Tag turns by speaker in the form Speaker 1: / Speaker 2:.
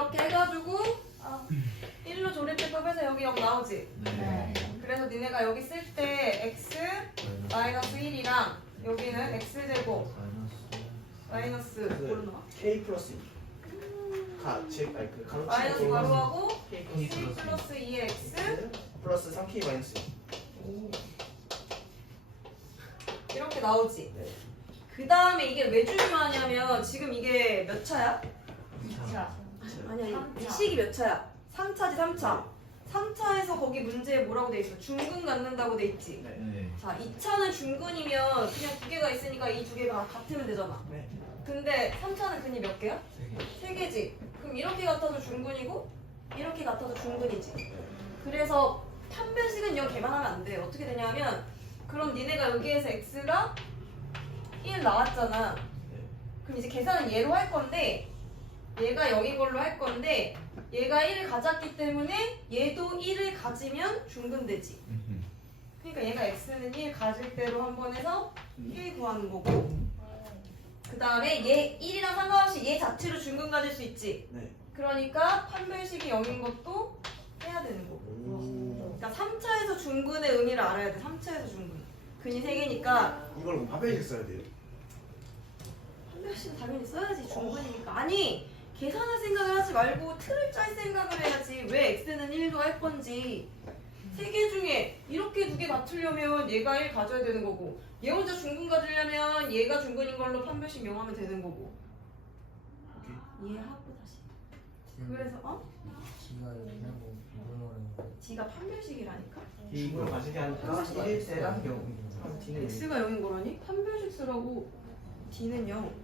Speaker 1: 이렇게 해가지고 1로 조립제법에서 여기 0 나오지
Speaker 2: 네.
Speaker 1: 그래서 니네가 여기 쓸 때 x 마이너스 1이랑 여기는 x제곱 마이너스
Speaker 3: 그
Speaker 1: 뭐로 나와?
Speaker 3: K 플러스 가, 제, 아니 그 가로
Speaker 1: 마이너스 가로하고
Speaker 2: K 플러스
Speaker 1: 플러스 2의 x
Speaker 3: 플러스 3K 마이너스
Speaker 1: 이렇게 나오지
Speaker 3: 네.
Speaker 1: 그 다음에 이게 왜 중요하냐면 지금 이게 몇 차야?
Speaker 2: 자.
Speaker 1: 이
Speaker 4: 차.
Speaker 1: 식이 몇 차야? 3차지 3차 3차에서 거기 문제에 뭐라고 돼 있어? 중근 갖는다고 돼 있지
Speaker 2: 네.
Speaker 1: 자 2차는 중근이면 그냥 두 개가 있으니까 이 두 개가 같으면 되잖아
Speaker 3: 네.
Speaker 1: 근데 3차는 근이 몇 개야? 세 개지 그럼 이렇게 같아도 중근이고 이렇게 같아도 중근이지 그래서 판별식은 영 개만하면 안 돼. 어떻게 되냐면 그럼 니네가 여기에서 x가 1 나왔잖아. 그럼 이제 계산은 얘로 할 건데 얘가 0인 걸로 할 건데 얘가 1을 가졌기 때문에 얘도 1을 가지면 중근되지. 그러니까 얘가 x는 1 가질 대로 한 번 해서 1 구하는 거고 그 다음에 얘 1이랑 상관없이 얘 자체로 중근 가질 수 있지.
Speaker 3: 네.
Speaker 1: 그러니까 판별식이 0인 것도 해야 되는 거고.
Speaker 3: 오.
Speaker 1: 그러니까 3차에서 중근의 의미를 알아야 돼. 3차에서 중근. 근이 3개니까
Speaker 3: 이걸 뭐 밥에서 써야 돼요?
Speaker 1: 판별식은 당연히 써야지. 중근이니까. 아니 계산할 생각을 하지 말고 틀을 짤 생각을 해야지. 왜 x는 1도 할 건지. 세 개 중에 이렇게 두 개 맞추려면 얘가 1 가져야 되는 거고 얘 혼자 중근 가지려면 얘가 중근인 걸로 판별식 명하면 되는 거고 이해하고 다시 그래서 어?
Speaker 5: 지가 그냥 뭐 물어보는 거.
Speaker 1: 지가 판별식이라니까
Speaker 3: 이걸 가지게 하니까 1대 랑0 D는
Speaker 1: x가 0인 거라니? 판별식 쓰라고 d는 0